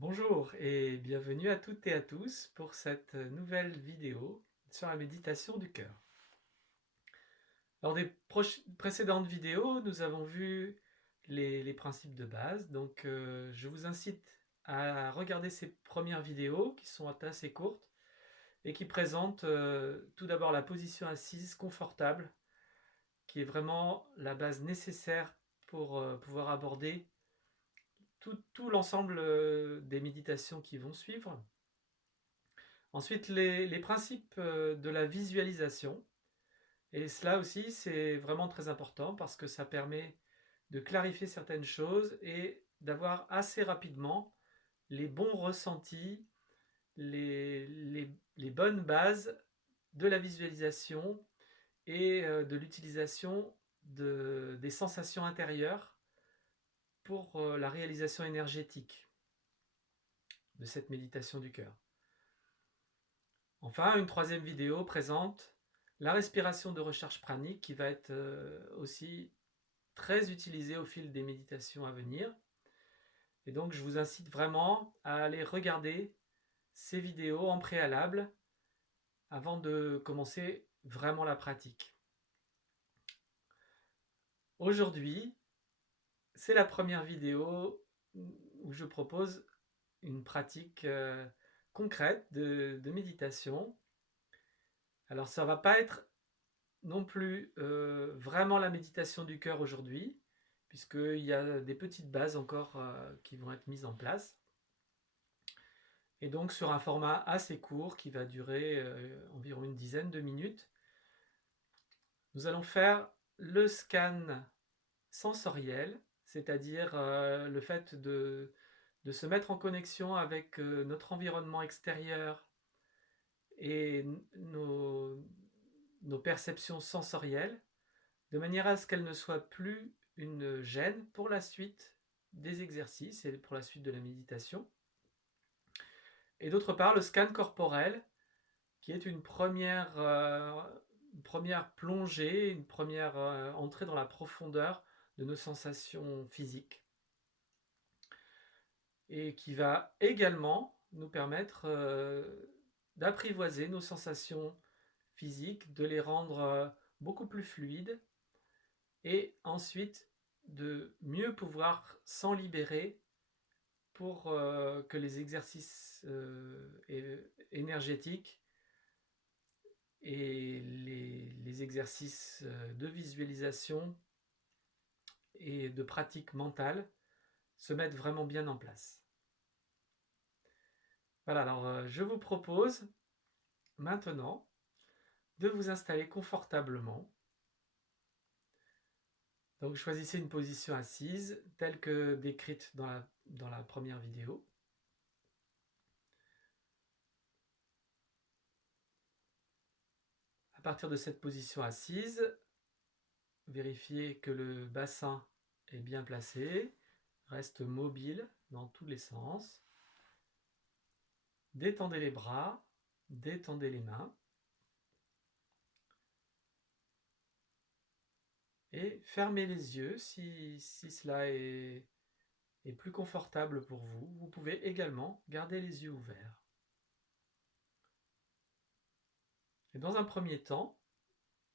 Bonjour et bienvenue à toutes et à tous pour cette nouvelle vidéo sur la méditation du cœur. Lors des précédentes vidéos, nous avons vu les principes de base, donc je vous incite à regarder ces premières vidéos qui sont assez courtes et qui présentent tout d'abord la position assise confortable, qui est vraiment la base nécessaire pour pouvoir aborder tout l'ensemble des méditations qui vont suivre. Ensuite, les principes de la visualisation. Et cela aussi, c'est vraiment très important parce que ça permet de clarifier certaines choses et d'avoir assez rapidement les bons ressentis, les bonnes bases de la visualisation et de l'utilisation des sensations intérieures pour la réalisation énergétique de cette méditation du cœur. Enfin, une troisième vidéo présente la respiration de recharge pranique qui va être aussi très utilisée au fil des méditations à venir. Et donc, je vous incite vraiment à aller regarder ces vidéos en préalable avant de commencer vraiment la pratique. Aujourd'hui, c'est la première vidéo où je propose une pratique concrète de méditation. Alors, ça ne va pas être non plus vraiment la méditation du cœur aujourd'hui, puisqu'il y a des petites bases encore qui vont être mises en place. Et donc sur un format assez court qui va durer environ une dizaine de minutes, nous allons faire le scan sensoriel, c'est-à-dire le fait de se mettre en connexion avec notre environnement extérieur et nos perceptions sensorielles, de manière à ce qu'elle ne soit plus une gêne pour la suite des exercices et pour la suite de la méditation. Et d'autre part, le scan corporel, qui est une première plongée, une première entrée dans la profondeur de nos sensations physiques, et qui va également nous permettre d'apprivoiser nos sensations physiques, de les rendre beaucoup plus fluides, et ensuite de mieux pouvoir s'en libérer pour que les exercices énergétiques et les exercices de visualisation et de pratique mentale se mettent vraiment bien en place. Voilà, alors je vous propose maintenant de vous installer confortablement. Donc choisissez une position assise telle que décrite dans la première vidéo. À partir de cette position assise, vérifiez que le bassin est bien placé, reste mobile dans tous les sens. Détendez les bras, détendez les mains. Et fermez les yeux si cela est plus confortable pour vous. Vous pouvez également garder les yeux ouverts. Et dans un premier temps,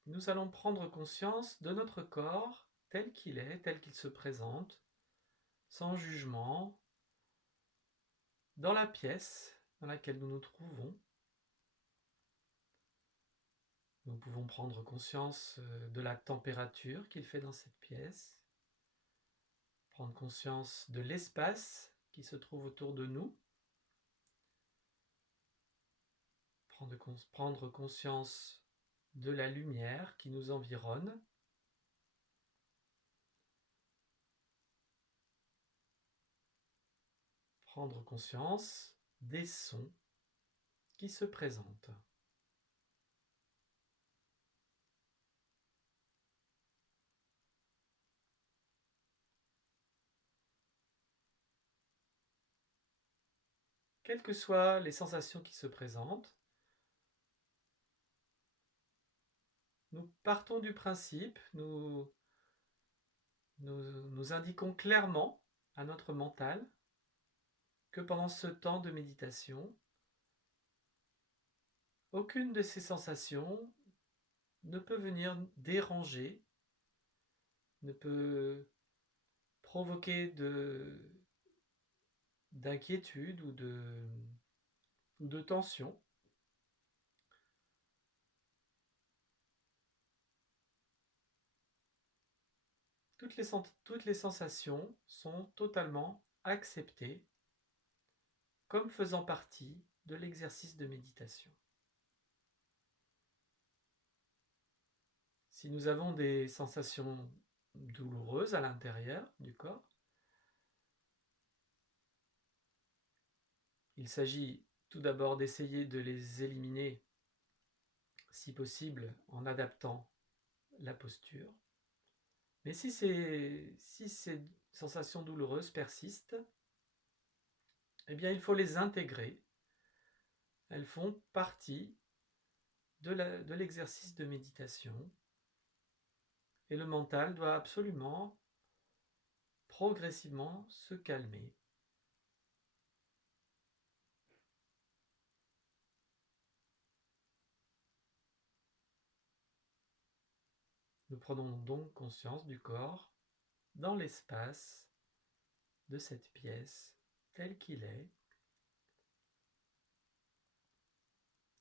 nous allons prendre conscience de notre corps tel qu'il est, tel qu'il se présente, sans jugement, dans la pièce dans laquelle nous nous trouvons. Nous pouvons prendre conscience de la température qu'il fait dans cette pièce, prendre conscience de l'espace qui se trouve autour de nous, prendre conscience de la lumière qui nous environne, prendre conscience des sons qui se présentent. Quelles que soient les sensations qui se présentent, nous partons du principe, nous indiquons clairement à notre mental que pendant ce temps de méditation, aucune de ces sensations ne peut venir déranger, ne peut provoquer d'inquiétude ou de tension. Toutes les sensations sont totalement acceptées comme faisant partie de l'exercice de méditation. Si nous avons des sensations douloureuses à l'intérieur du corps, il s'agit tout d'abord d'essayer de les éliminer, si possible, en adaptant la posture. Mais si ces sensations douloureuses persistent, eh bien il faut les intégrer. Elles font partie de l'exercice de méditation. Et le mental doit absolument, progressivement, se calmer. Nous prenons donc conscience du corps dans l'espace de cette pièce tel qu'il est.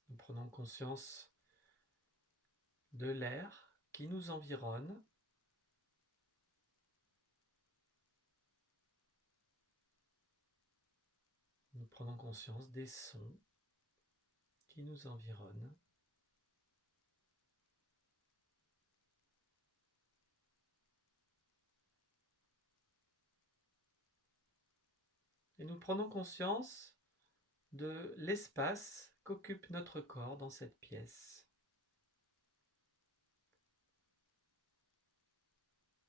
Nous prenons conscience de l'air qui nous environne. Nous prenons conscience des sons qui nous environnent. Et nous prenons conscience de l'espace qu'occupe notre corps dans cette pièce.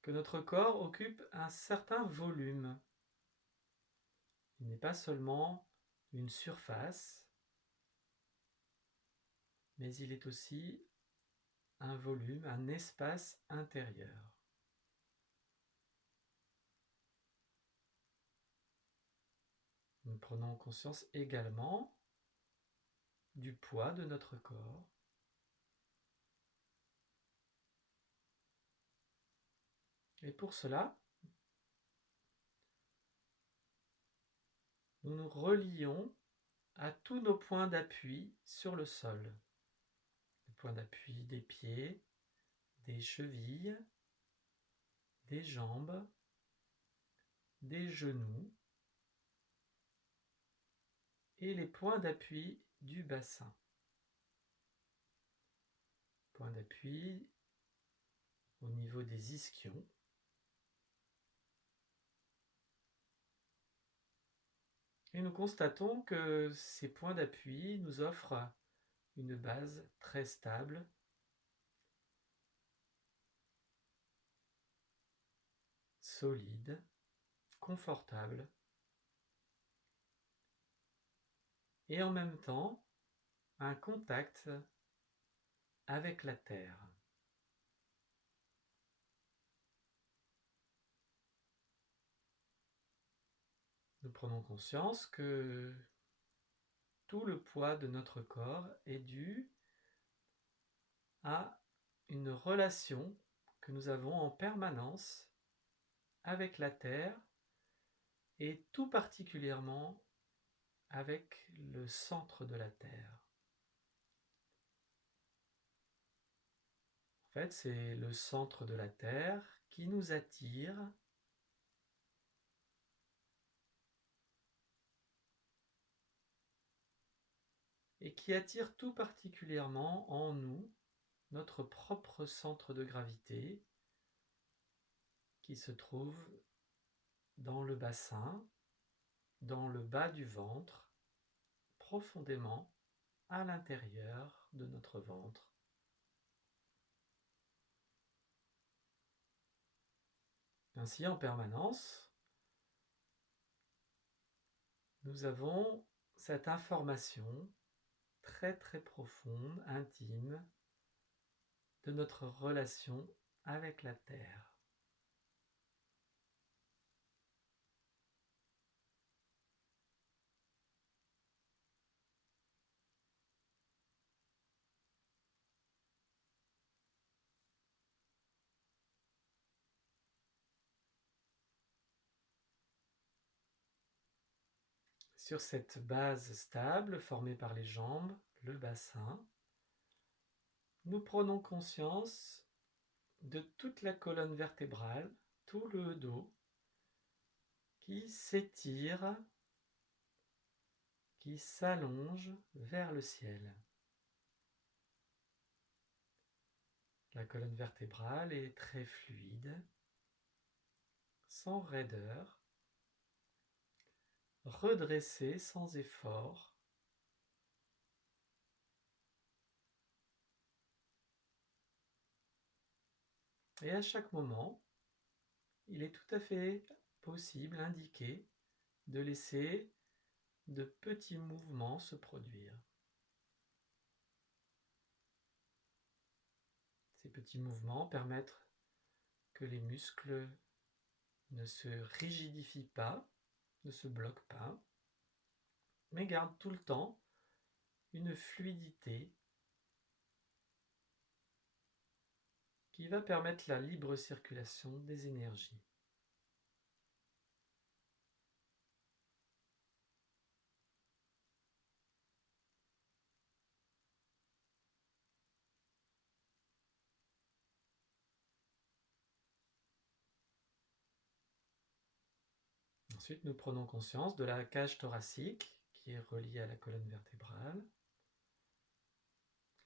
Que notre corps occupe un certain volume. Il n'est pas seulement une surface, mais il est aussi un volume, un espace intérieur. Nous prenons conscience également du poids de notre corps. Et pour cela, nous nous relions à tous nos points d'appui sur le sol. Les points d'appui des pieds, des chevilles, des jambes, des genoux et les points d'appui du bassin. Points d'appui au niveau des ischions. Et nous constatons que ces points d'appui nous offrent une base très stable, solide, confortable, et en même temps un contact avec la terre. Nous prenons conscience que tout le poids de notre corps est dû à une relation que nous avons en permanence avec la terre et tout particulièrement avec le centre de la terre. En fait, c'est le centre de la terre qui nous attire et qui attire tout particulièrement en nous notre propre centre de gravité qui se trouve dans le bassin, dans le bas du ventre, profondément à l'intérieur de notre ventre. Ainsi, en permanence, nous avons cette information très très profonde, intime, de notre relation avec la Terre. Sur cette base stable formée par les jambes, le bassin, nous prenons conscience de toute la colonne vertébrale, tout le dos, qui s'étire, qui s'allonge vers le ciel. La colonne vertébrale est très fluide, sans raideur, redressée sans effort. Et à chaque moment, il est tout à fait possible, indiqué, de laisser de petits mouvements se produire. Ces petits mouvements permettent que les muscles ne se rigidifient pas, ne se bloquent pas, mais gardent tout le temps une fluidité qui va permettre la libre circulation des énergies. Ensuite, nous prenons conscience de la cage thoracique qui est reliée à la colonne vertébrale,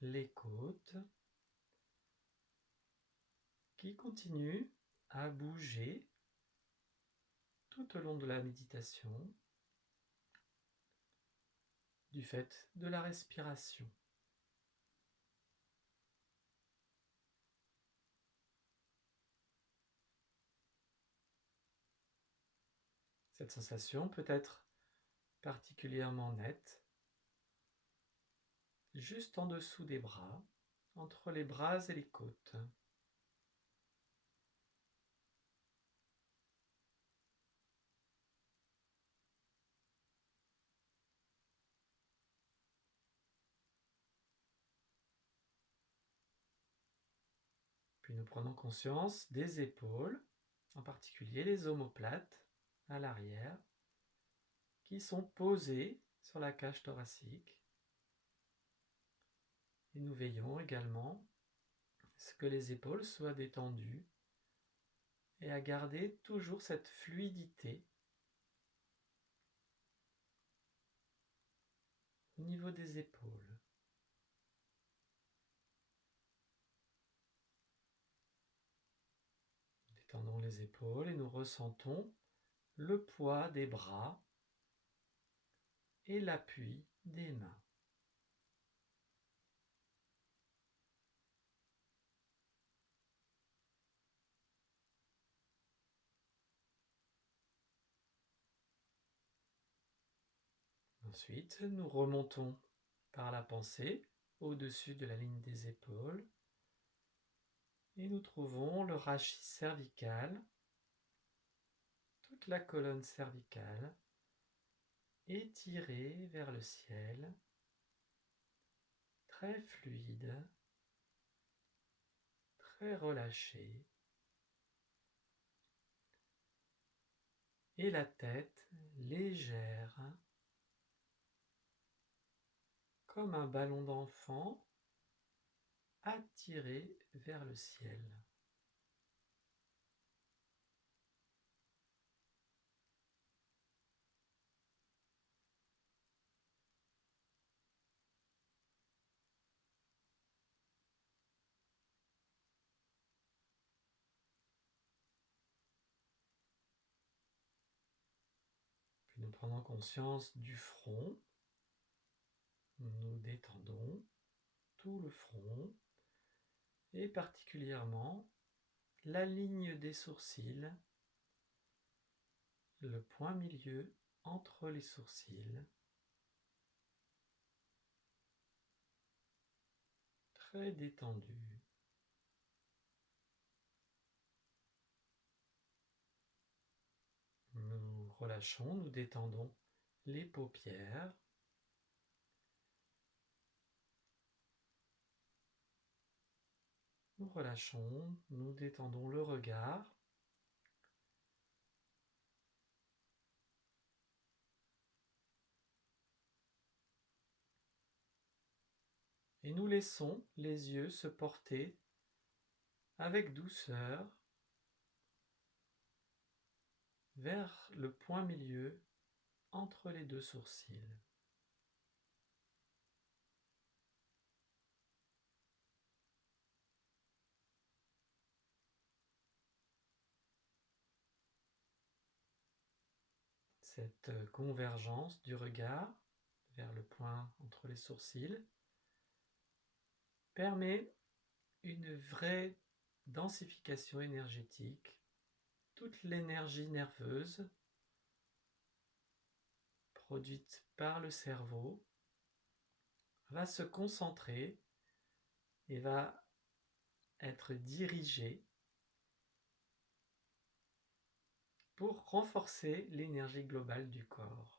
les côtes qui continuent à bouger tout au long de la méditation du fait de la respiration. Cette sensation peut être particulièrement nette juste en dessous des bras, entre les bras et les côtes. Puis nous prenons conscience des épaules, en particulier les omoplates à l'arrière, qui sont posées sur la cage thoracique. Et nous veillons également à ce que les épaules soient détendues et à garder toujours cette fluidité au niveau des épaules. Détendons les épaules et nous ressentons le poids des bras et l'appui des mains. Ensuite, nous remontons par la pensée au-dessus de la ligne des épaules et nous trouvons le rachis cervical, toute la colonne cervicale étirée vers le ciel, très fluide, très relâchée, et la tête légère, comme un ballon d'enfant attiré vers le ciel. Puis nous prenons conscience du front, nous détendons tout le front et particulièrement la ligne des sourcils, le point milieu entre les sourcils, très détendu. Nous relâchons, nous détendons les paupières. Nous relâchons, nous détendons le regard. Et nous laissons les yeux se porter avec douceur vers le point milieu entre les deux sourcils. Cette convergence du regard vers le point entre les sourcils permet une vraie densification énergétique. Toute l'énergie nerveuse produite par le cerveau va se concentrer et va être dirigée pour renforcer l'énergie globale du corps.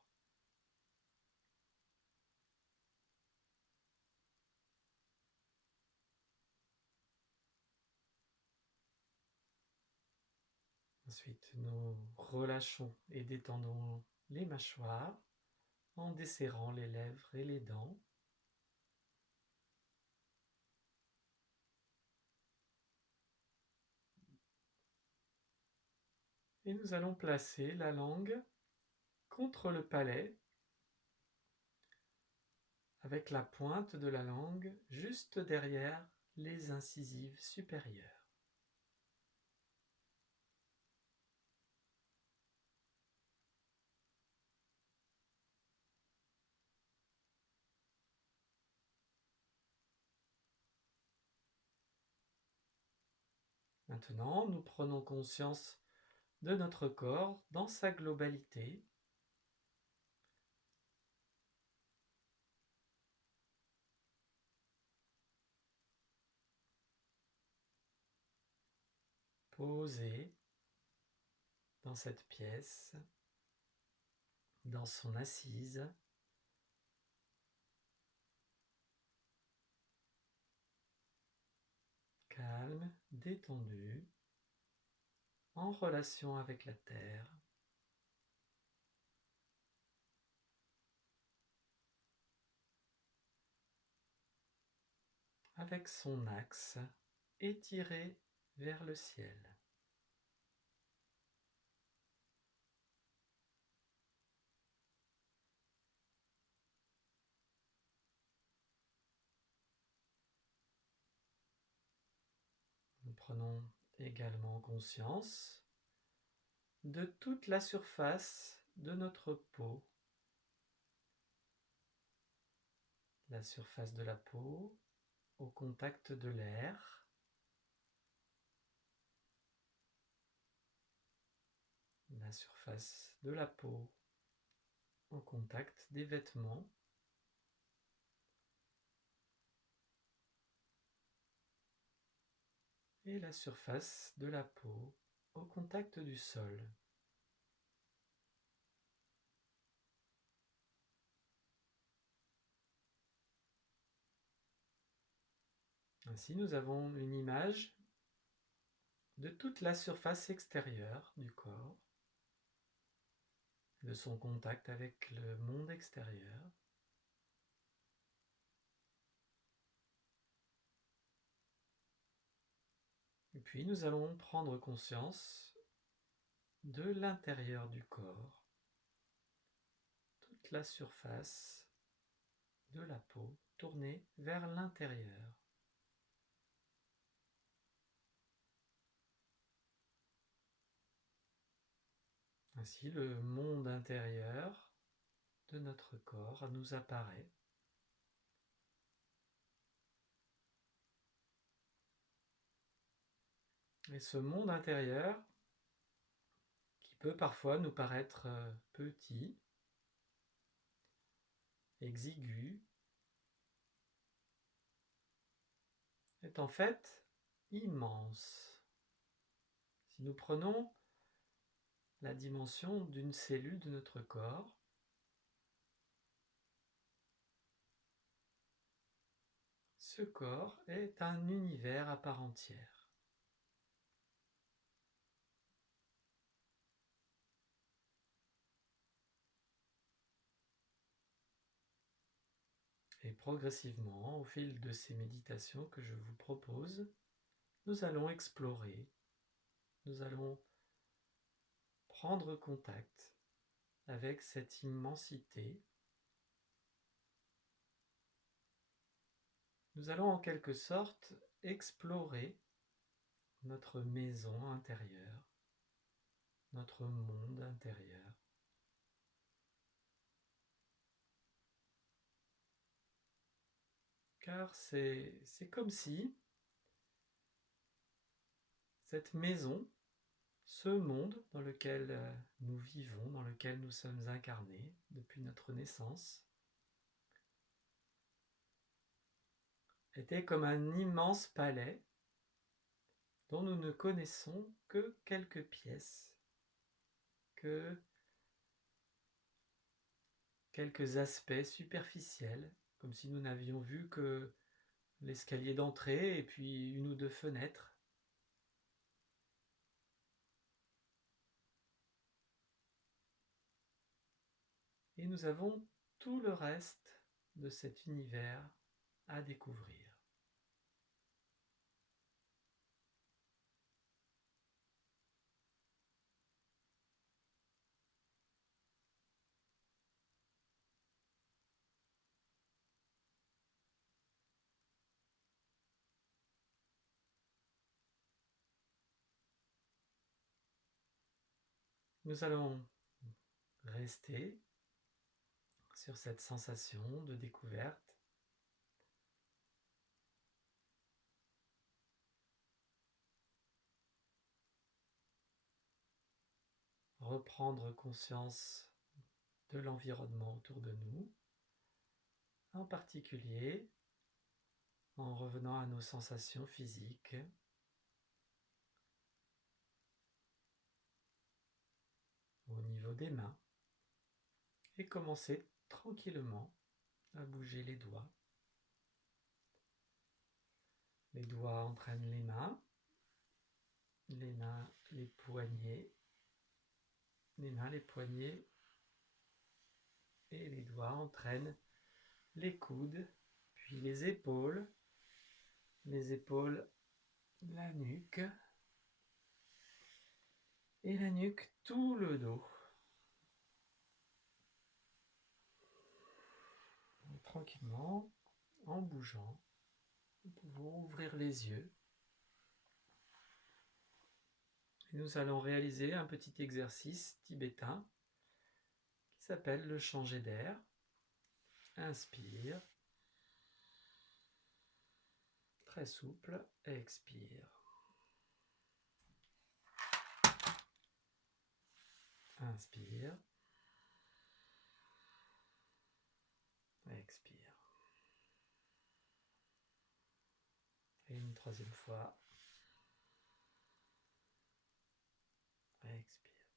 Ensuite, nous relâchons et détendons les mâchoires en desserrant les lèvres et les dents. Et nous allons placer la langue contre le palais avec la pointe de la langue juste derrière les incisives supérieures. Maintenant, nous prenons conscience de notre corps dans sa globalité. Posé dans cette pièce, dans son assise, calme, détendu, en relation avec la terre. Avec son axe étiré vers le ciel. Nous prenons également conscience de toute la surface de notre peau. La surface de la peau au contact de l'air. La surface de la peau au contact des vêtements. Et la surface de la peau au contact du sol. Ainsi, nous avons une image de toute la surface extérieure du corps, de son contact avec le monde extérieur. Et puis nous allons prendre conscience de l'intérieur du corps, toute la surface de la peau tournée vers l'intérieur. Ainsi, le monde intérieur de notre corps nous apparaît. Et ce monde intérieur, qui peut parfois nous paraître petit, exigu, est en fait immense. Si nous prenons la dimension d'une cellule de notre corps, ce corps est un univers à part entière. Et progressivement, au fil de ces méditations que je vous propose, nous allons explorer, nous allons prendre contact avec cette immensité. Nous allons en quelque sorte explorer notre maison intérieure, notre monde intérieur. Car c'est comme si cette maison, ce monde dans lequel nous vivons, dans lequel nous sommes incarnés depuis notre naissance, était comme un immense palais dont nous ne connaissons que quelques pièces, que quelques aspects superficiels, comme si nous n'avions vu que l'escalier d'entrée et puis une ou deux fenêtres. Et nous avons tout le reste de cet univers à découvrir. Nous allons rester sur cette sensation de découverte. Reprendre conscience de l'environnement autour de nous, en particulier en revenant à nos sensations physiques, au niveau des mains, et commencer tranquillement à bouger les doigts. Les doigts entraînent les mains, les poignets, les mains, les poignets, et les doigts entraînent les coudes, puis les épaules, la nuque, et la nuque, tout le dos. Et tranquillement, en bougeant, nous pouvons ouvrir les yeux. Et nous allons réaliser un petit exercice tibétain qui s'appelle le changer d'air. Inspire, très souple, expire. Inspire, expire. Et une troisième fois. Expire.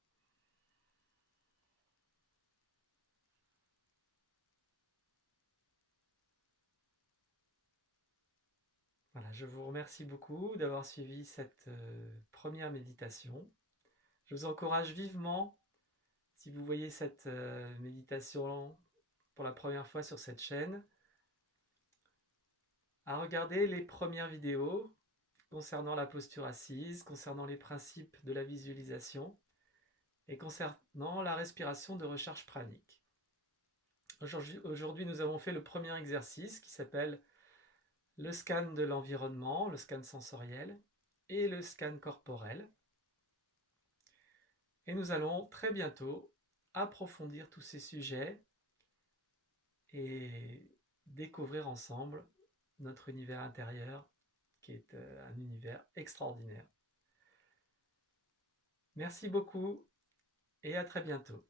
Voilà, je vous remercie beaucoup d'avoir suivi cette première méditation. Je vous encourage vivement, si vous voyez cette méditation pour la première fois sur cette chaîne, à regarder les premières vidéos concernant la posture assise, concernant les principes de la visualisation et concernant la respiration de recharge pranique. Aujourd'hui, nous avons fait le premier exercice qui s'appelle le scan de l'environnement, le scan sensoriel et le scan corporel. Et nous allons très bientôt approfondir tous ces sujets et découvrir ensemble notre univers intérieur qui est un univers extraordinaire. Merci beaucoup et à très bientôt.